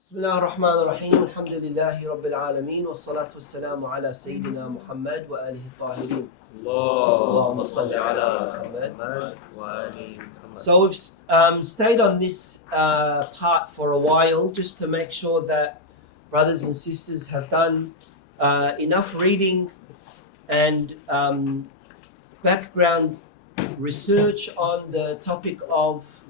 بسم الله الرحمن الرحيم الحمد لله رب العالمين والصلاة والسلام على سيدنا محمد وآله الطاهرين اللهم صل على محمد. So we've stayed on this part for a while just to make sure that brothers and sisters have done enough reading and background research on the topic of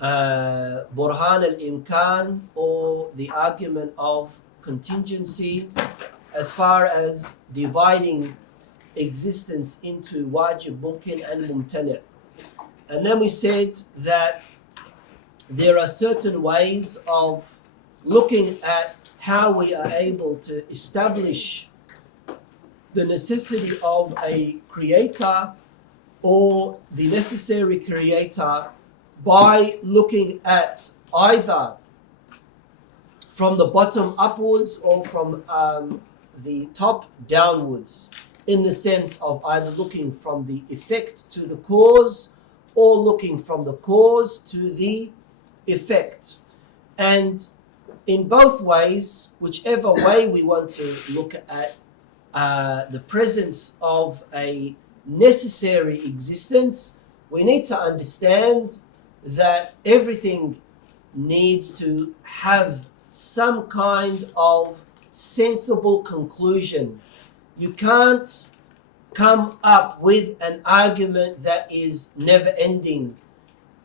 Burhan al-Imkan, or the argument of contingency, as far as dividing existence into wajib, mumkin and mumtani'. And then we said that there are certain ways of looking at how we are able to establish the necessity of a creator or the necessary creator by looking at either from the bottom upwards or from the top downwards, in the sense of either looking from the effect to the cause or looking from the cause to the effect. And in both ways, whichever way we want to look at the presence of a necessary existence, we need to understand that everything needs to have some kind of sensible conclusion. You can't come up with an argument that is never ending.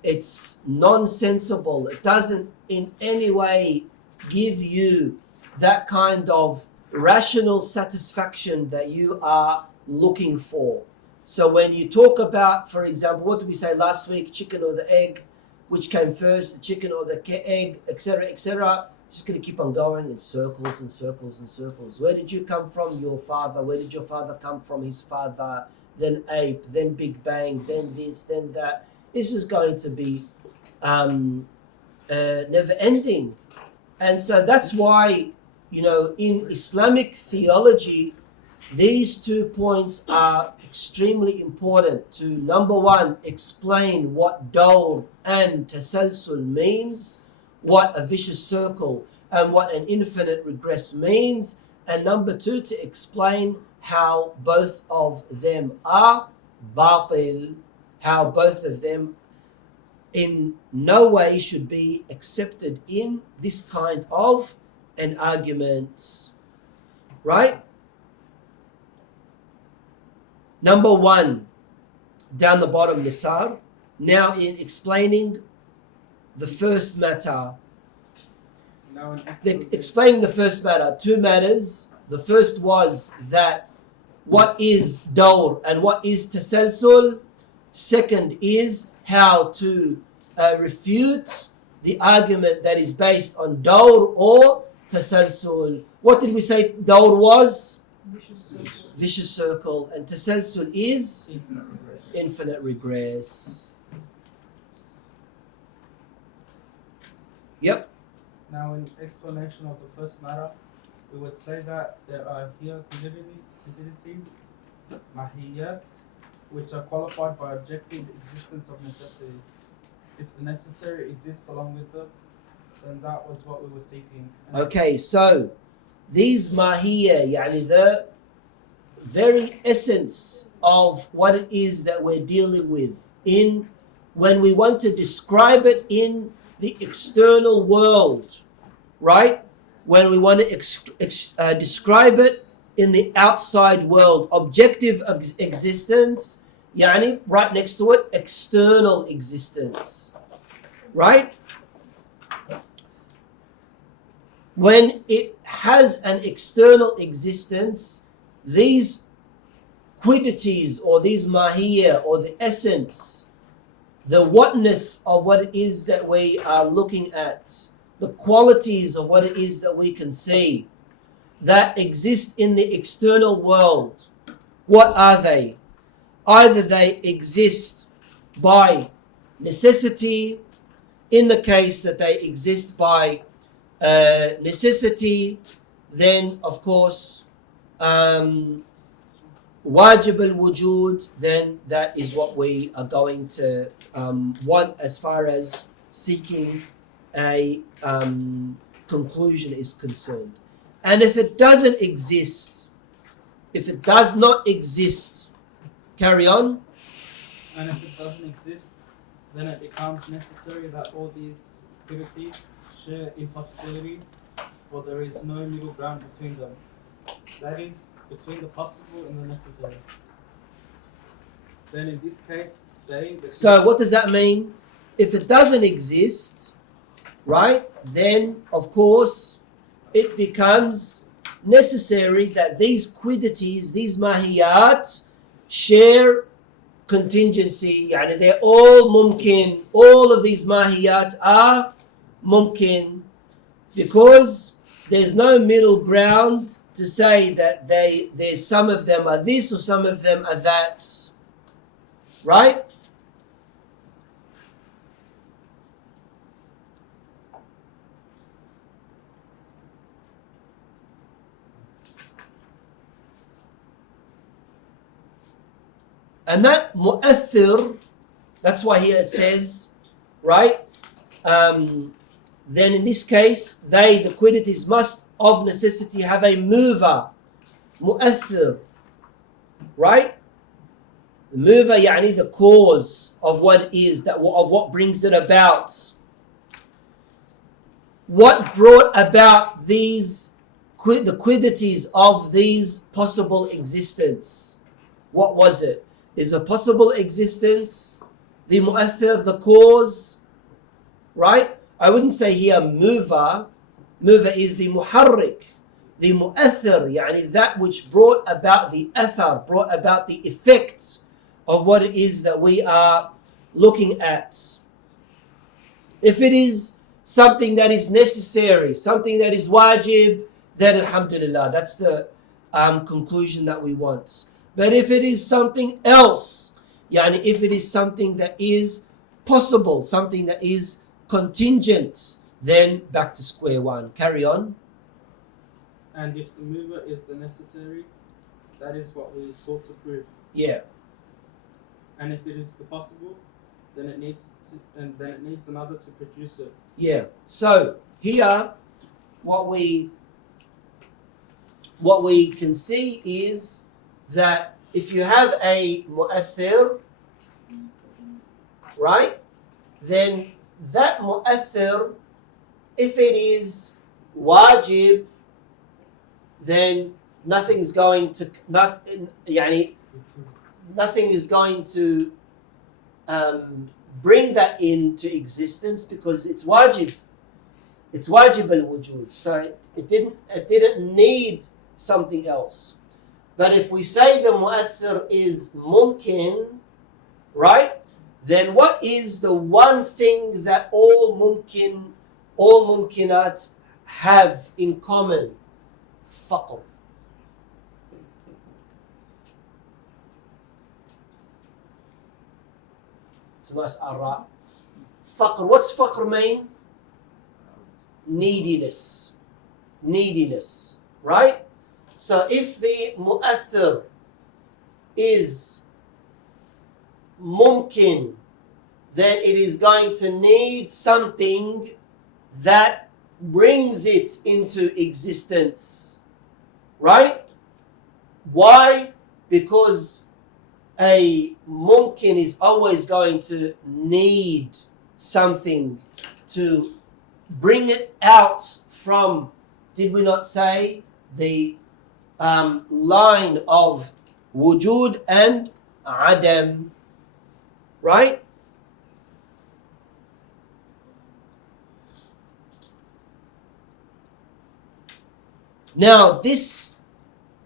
It's nonsensible. It doesn't in any way give you that kind of rational satisfaction that you are looking for. So when you talk about, for example, what did we say last week, chicken or the egg, which came first, the chicken or the egg, etc., etc., just going to keep on going in circles and circles and circles. Where did you come from? Your father. Where did your father come from? His father. Then ape, then Big Bang, then this, then that. This is going to be never ending. And so that's why, in Islamic theology, these 2 points are extremely important to, number one, explain what dawr and tasalsul means, what a vicious circle and what an infinite regress means, and number two, to explain how both of them are batil, how both of them in no way should be accepted in this kind of an argument, right? Number one, down the bottom, Nisar. Now in explaining the first matter. Explaining the first matter, 2 matters. The first was that what is dawr and what is tasalsul. Second is how to refute the argument that is based on dawr or tasalsul. What did we say dawr was? Vicious circle, and tasalsul is infinite regress. Yep. Now, in explanation of the first matter, we would say that there are here quantities, mahiyat, which are qualified by objective existence of necessity. If the necessary exists along with them, then that was what we were seeking. Okay, so these mahiyya, the very essence of what it is that we're dealing with when we want to describe it in the external world, right? When we want to describe it in the outside world, objective existence, right next to it, external existence, right? When it has an external existence, these quiddities or these mahiyya or the essence, the whatness of what it is that we are looking at, the qualities of what it is that we can see that exist in the external world, what are they? Either they exist by necessity, in the case that they exist by necessity, then of course wajib al-wujud, then that is what we are going to want as far as seeking a conclusion is concerned. And if it doesn't exist, if it does not exist, carry on. And if it doesn't exist, then it becomes necessary that all these activities share impossibility, for there is no middle ground between them. That is, between the possible and the necessary. Then in this case, So what does that mean? If it doesn't exist, right, then of course it becomes necessary that these quiddities, these mahiyat, share contingency. Yani they're all mumkin. All of these mahiyat are mumkin, because there's no middle ground to say that there's some of them are this or some of them are that. Right? And that mu'athir, that's why here it says, right? Then in this case, the quiddities must of necessity have a mover, mu'athir, right? The mover, yani the cause of what is, of what brings it about. What brought about the quiddities of these possible existence? What was it? Is a possible existence the mu'athir, the cause, right? I wouldn't say here mover. Mover is the muharrik, the mu'athir, yani that which brought about the athar, brought about the effects of what it is that we are looking at. If it is something that is necessary, something that is wajib, then alhamdulillah, that's the conclusion that we want. But if it is something else, yani if it is something that is possible, something that is contingent, then back to square one. Carry on. And if the mover is the necessary, that is what we sought to prove. Yeah. And if it is the possible, then it needs another to produce it. Yeah. So here, what we can see is that if you have a mu'athir, right, then that mu'athir, if it is wajib, then nothing is going to bring that into existence, because it's wajib. It's wajib al-wujud. So it didn't need something else. But if we say the mu'athir is mumkin, right, then what is the one thing that all mumkinat have in common? Faqr. It's a nice ara. Faqr. What's faqr mean? Neediness. Neediness. Right? So if the mu'athir is mumkin, then it is going to need something that brings it into existence. Right? Why? Because a mumkin is always going to need something to bring it out from, did we not say, the line of wujud and adam, right? Now this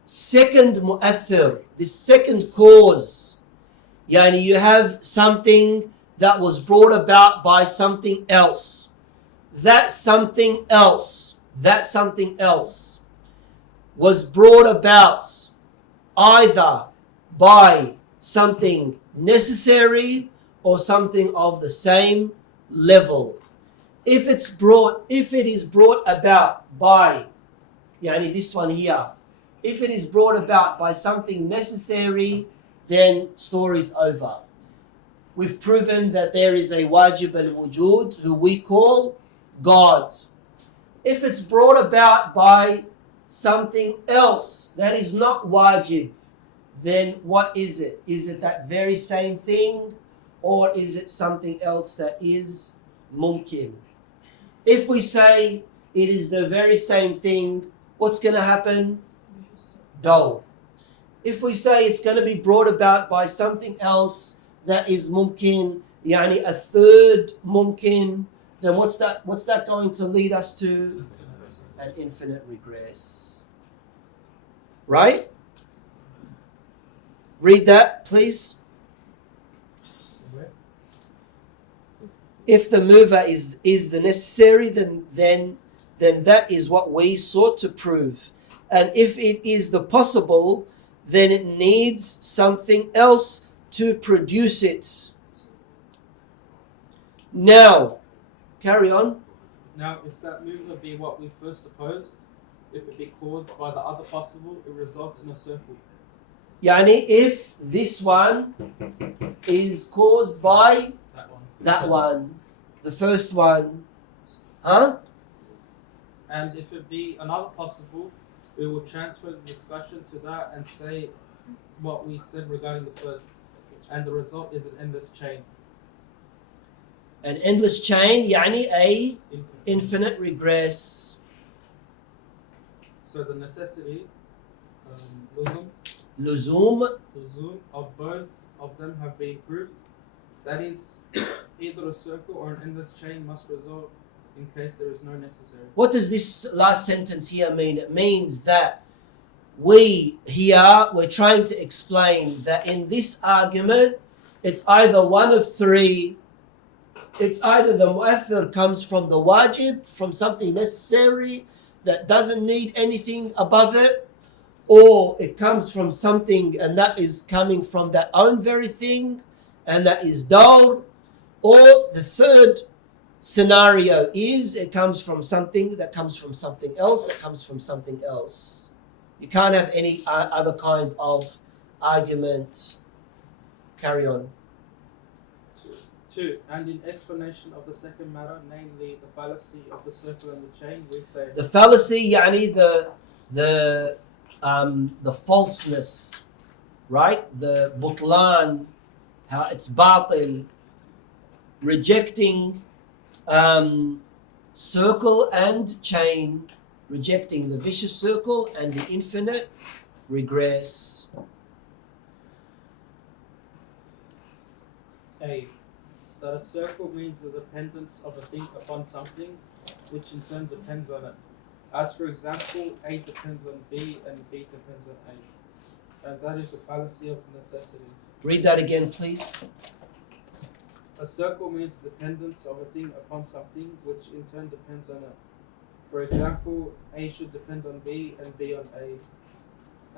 second mu'athir, this second cause, yani you have something that was brought about by something else. That something else was brought about either by something necessary or something of the same level. If it is brought about by, yani this one here, if it is brought about by something necessary, then story's over. We've proven that there is a wajib al-wujud who we call God. if it's brought about by something else that is not wajib, then what is it? Is it that very same thing, or is it something else that is mumkin? If we say it is the very same thing, what's going to happen? Dull. If we say it's going to be brought about by something else that is mumkin, yani a third mumkin, then what's that going to lead us to? An infinite regress. Right? Read that, please. If the mover is the necessary, then that is what we sought to prove. And if it is the possible, then it needs something else to produce it. Now, carry on. Now, if that movement be what we first supposed, if it be caused by the other possible, it results in a circle. Yani, if this one is caused by that one, the first one, huh? And if it be another possible, we will transfer the discussion to that and say what we said regarding the first. And the result is an endless chain. An endless chain, yani a infinite regress. So the necessity, Luzum of both of them have been proved. That is, either a circle or an endless chain must result in case there is no necessary. What does this last sentence here mean? It means that we're trying to explain that in this argument, it's either one of three. It's either the mu'athir comes from the wajib, from something necessary that doesn't need anything above it, or it comes from something and that is coming from that own very thing, and that is dawr, or the third scenario is it comes from something that comes from something else that comes from something else. You can't have any other kind of argument. Carry on. 2. And in explanation of the second matter, namely the fallacy of the circle and the chain, we say the fallacy, yani the falseness, right? The butlan, how it's batil, rejecting circle and chain, rejecting the vicious circle and the infinite regress. A. That a circle means the dependence of a thing upon something, which in turn depends on it. As for example, A depends on B and B depends on A. And that is the fallacy of necessity. Read that again, please. A circle means dependence of a thing upon something, which in turn depends on it. For example, A should depend on B and B on A.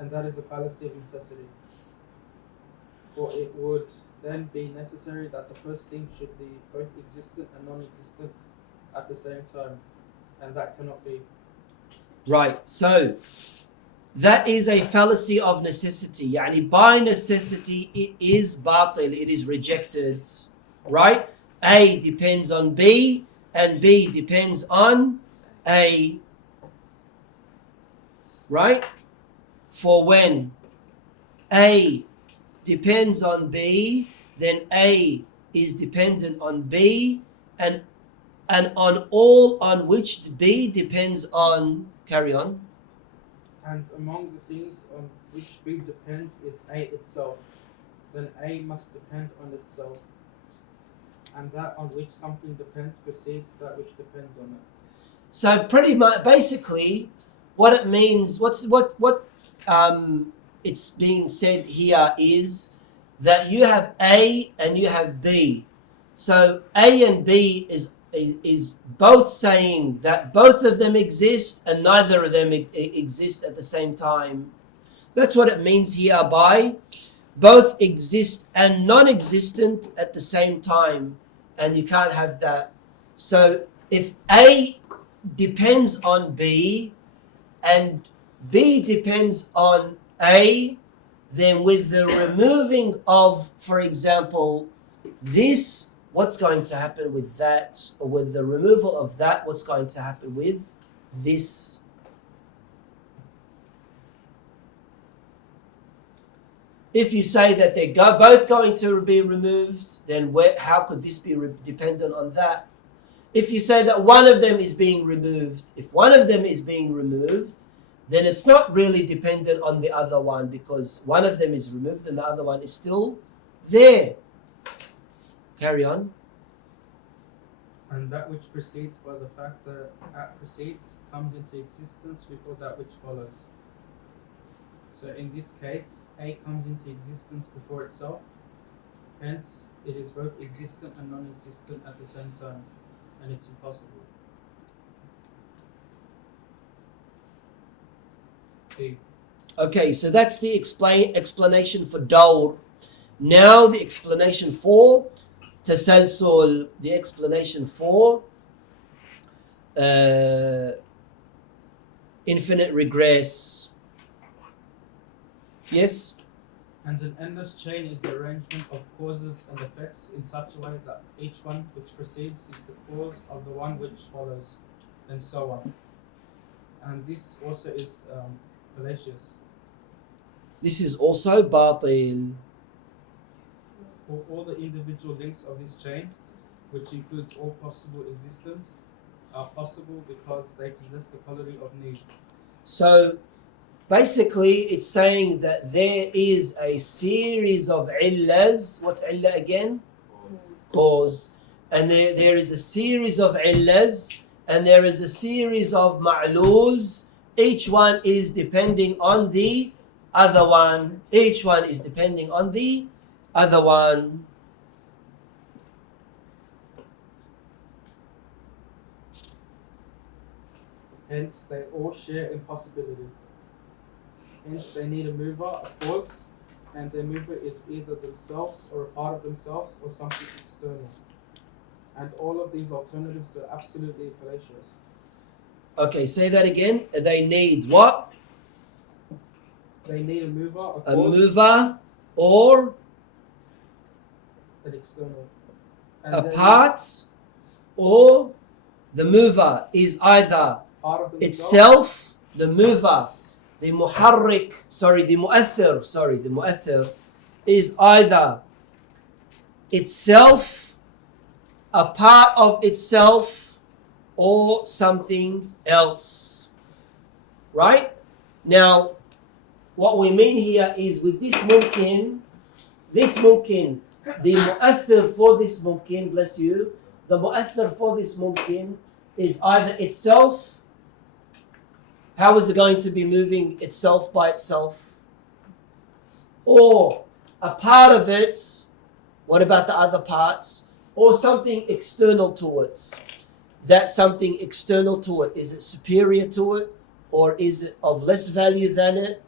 And that is a fallacy of necessity. For it would then be necessary that the first thing should be both existent and non-existent at the same time. And that cannot be. Right, so that is a fallacy of necessity. Yani by necessity, it is batil, it is rejected. Right? A depends on B and B depends on A. Right? For when A depends on B, then A is dependent on B, and on all on which B depends on. Carry on. And among the things on which B depends is A itself. Then A must depend on itself. And that on which something depends precedes that which depends on it. So pretty much, basically, what it means, what it's being said here is that you have A and you have B. So A and B is both saying that both of them exist and neither of them exist at the same time. That's what it means here by both exist and non-existent at the same time. And you can't have that. So if A depends on B and B depends on A, then with the removing of, for example, this, what's going to happen with that? Or with the removal of that, what's going to happen with this? If you say that they're both going to be removed, then how could this be dependent on that? If you say that one of them is being removed, if one of them is being removed, then it's not really dependent on the other one, because one of them is removed and the other one is still there. Carry on. And that which precedes by the fact that precedes comes into existence before that which follows. So in this case, A comes into existence before itself, hence it is both existent and non-existent at the same time, and it's impossible. B. Okay, so that's the explanation for dawr. Now the explanation for tasalsul, the explanation for infinite regress. Yes? And an endless chain is the arrangement of causes and effects in such a way that each one which precedes is the cause of the one which follows, and so on. And this also is fallacious. This is also batil. For all the individual links of this chain, which includes all possible existence, are possible because they possess the quality of need. So basically it's saying that there is a series of illas. What's illah again? Cause. And there is a series of illas, and there is a series of ma'luls. Each one is depending on the other one. Each one is depending on the other one. Hence, they all share in possibility. Hence, they need a mover, a cause, and their mover is either themselves or a part of themselves or something external. And all of these alternatives are absolutely fallacious. Okay, say that again. They need what? They need a mover, a cause, A mover or an external. a And part, or the mover is either part of themselves, itself, the mover, the muharrik, the mu'athir is either itself, a part of itself, or something else. Right? Now, what we mean here is with this mumkin, the mu'athir for this mumkin, bless you, the mu'athir for this mumkin is either itself. How is it going to be moving itself by itself? Or a part of it, what about the other parts? Or something external to it. That something external to it, is it superior to it? Or is it of less value than it?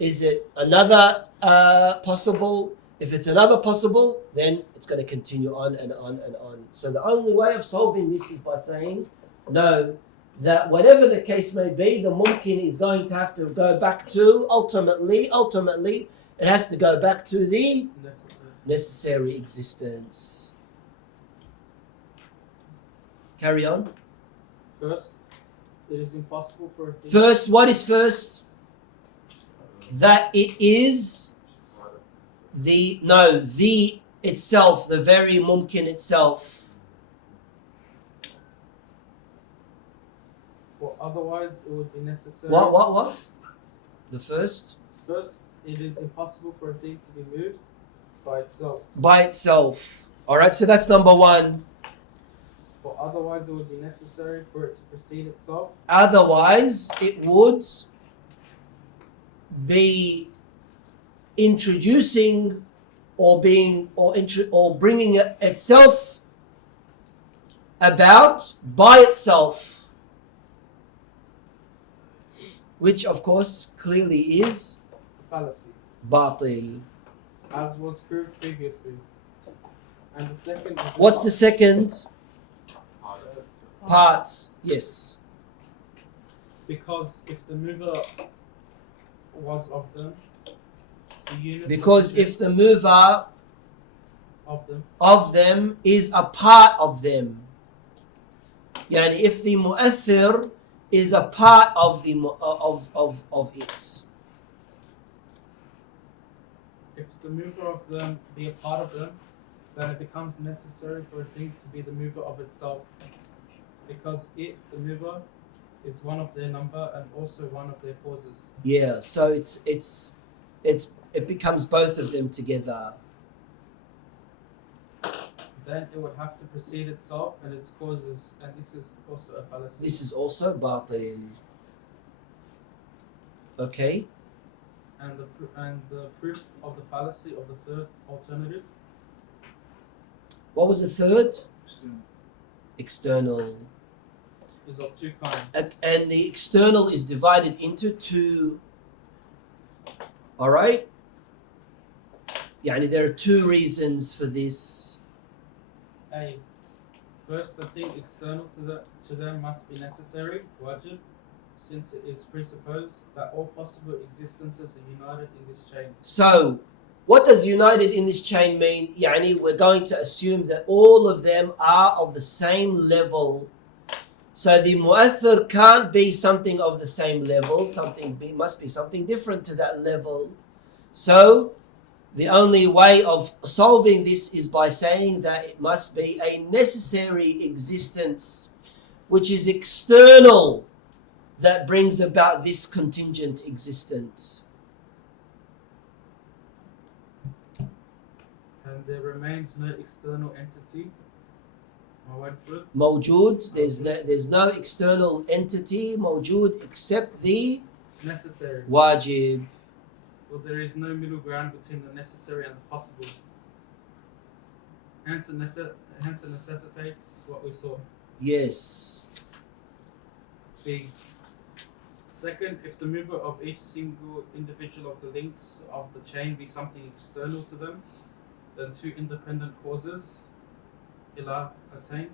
Is it another possible? If it's another possible, then it's going to continue on and on and on. So the only way of solving this is by saying, no, that whatever the case may be, the mumkin is going to have to go back to, ultimately, it has to go back to the necessary existence. Carry on. First, it is impossible for a thing. First, what is first? That it is the itself, the very mumkin itself. For otherwise, it would be necessary. What? The first? First, it is impossible for a thing to be moved by itself. By itself. Alright, so that's number one. For otherwise, it would be necessary for it to precede itself. Otherwise, it would be introducing or bringing itself about by itself. Which, of course, clearly is Fallacy, batil. as was proved previously. And the second is What's the second part? Yes. Because if the mover was of them, the units Because if the mover of them of them is a part of them. Yani if the mu'athir is a part of the of it. If the mover of them be a part of them, then it becomes necessary for a thing to be the mover of itself, because it, the mover, is one of their number and also one of their causes. Yeah, so it becomes both of them together. Then it would have to precede itself and its causes, and this is also a fallacy. This is also batil. Okay. And the proof of the fallacy of the third alternative. What was the third? External. Is of two kinds. And the external is divided into two. All right. Yani there are two reasons for this. A. First, the thing external to them must be necessary, wajib, since it is presupposed that all possible existences are united in this chain. So, what does united in this chain mean? Yani we're going to assume that all of them are of the same level. So the mu'athir can't be something of the same level. Must be something different to that level. So the only way of solving this is by saying that it must be a necessary existence which is external that brings about this contingent existence. And there remains no external entity, Mawjood, there's no external entity, mawjood, except the necessary. wajib. Well, there is no middle ground between the necessary and the possible. Hence, it necessitates what we saw. Yes. B. Second, if the mover of each single individual of the links of the chain be something external to them, then two independent causes, atain,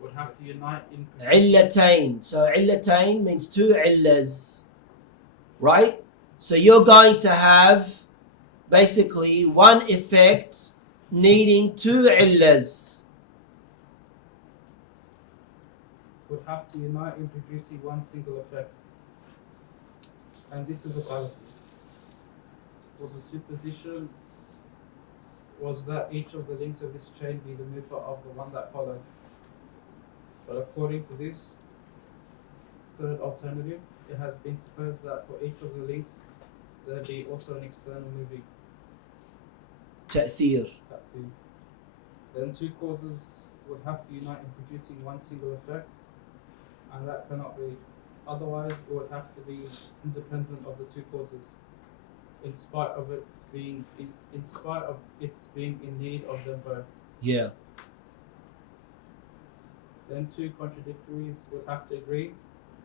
would have to unite in. Illatain. So illatain means two illas. Right? So you're going to have basically one effect needing two illas. Would have to unite in producing one single effect. And this is a fallacy. For the supposition was that each of the links of this chain be the mover of the one that follows. But according to this third alternative, it has been supposed that for each of the links there be also an external moving. Ta'thir. Then two causes would have to unite in producing one single effect, and that cannot be. Otherwise, it would have to be independent of the two causes, in spite of its being in need of them both. Yeah. Then two contradictories would have to agree,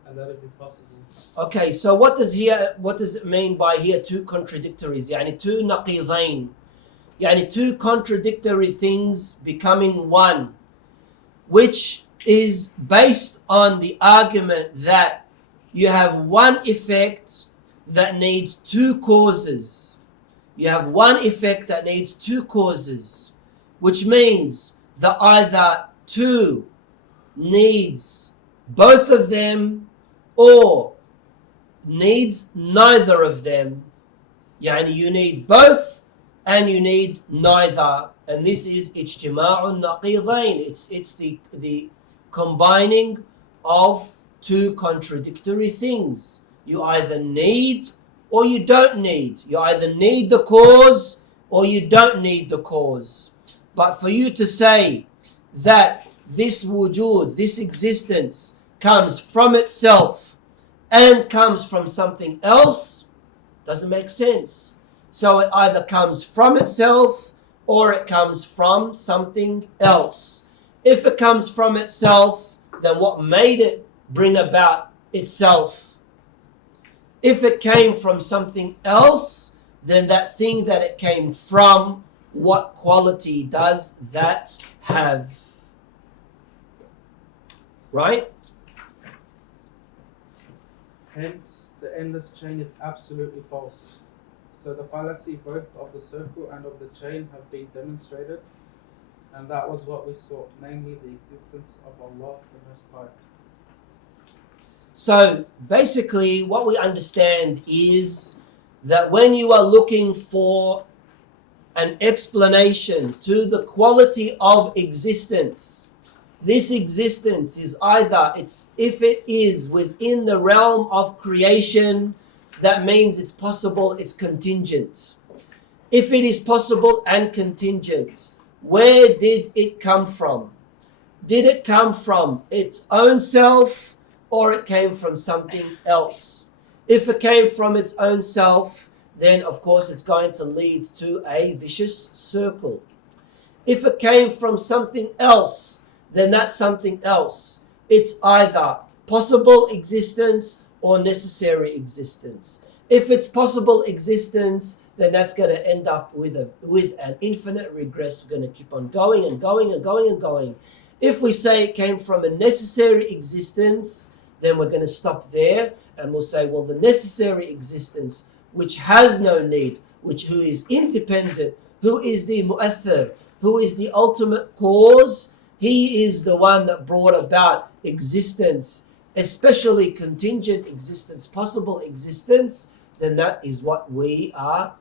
and that is impossible. Okay, so what does it mean by here two contradictories? Yani two naqidain. Yani two contradictory things becoming one, which is based on the argument that you have one effect that needs two causes. You have one effect that needs two causes, which means that either two needs both of them or needs neither of them. Yani you need both and you need neither. And this is ijtima'un naqidain. It's the combining of two contradictory things. You either need or you don't need. You either need the cause or you don't need the cause. But for you to say that this wujud, this existence, comes from itself and comes from something else, doesn't make sense. So it either comes from itself or it comes from something else. If it comes from itself, then what made it bring about itself? If it came from something else, then that thing that it came from, what quality does that have? Right? Hence, the endless chain is absolutely false. So the fallacy both of the circle and of the chain have been demonstrated, and that was what we sought, namely the existence of Allah the Most High. So basically what we understand is that when you are looking for an explanation to the quality of existence, this existence is either, if it is within the realm of creation, that means it's possible, it's contingent. If it is possible and contingent, where did it come from? Did it come from its own self, or it came from something else? If it came from its own self, then of course it's going to lead to a vicious circle. If it came from something else, then that something else, it's either possible existence or necessary existence. If it's possible existence, then that's going to end up with an infinite regress. We're going to keep on going and going and going and going. If we say it came from a necessary existence, then we're going to stop there and we'll say, well, the necessary existence, which has no need, who is independent, who is the Mu'athir, who is the ultimate cause, he is the one that brought about existence, especially contingent existence, possible existence, then that is what we are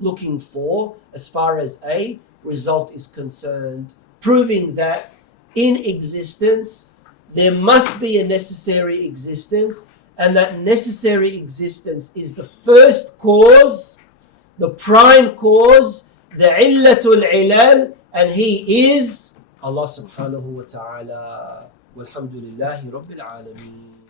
looking for as far as a result is concerned, proving that in existence there must be a necessary existence, and that necessary existence is the first cause, the prime cause, the illatul ilal, and he is Allah subhanahu wa ta'ala. Walhamdulillahi rabbil alameen.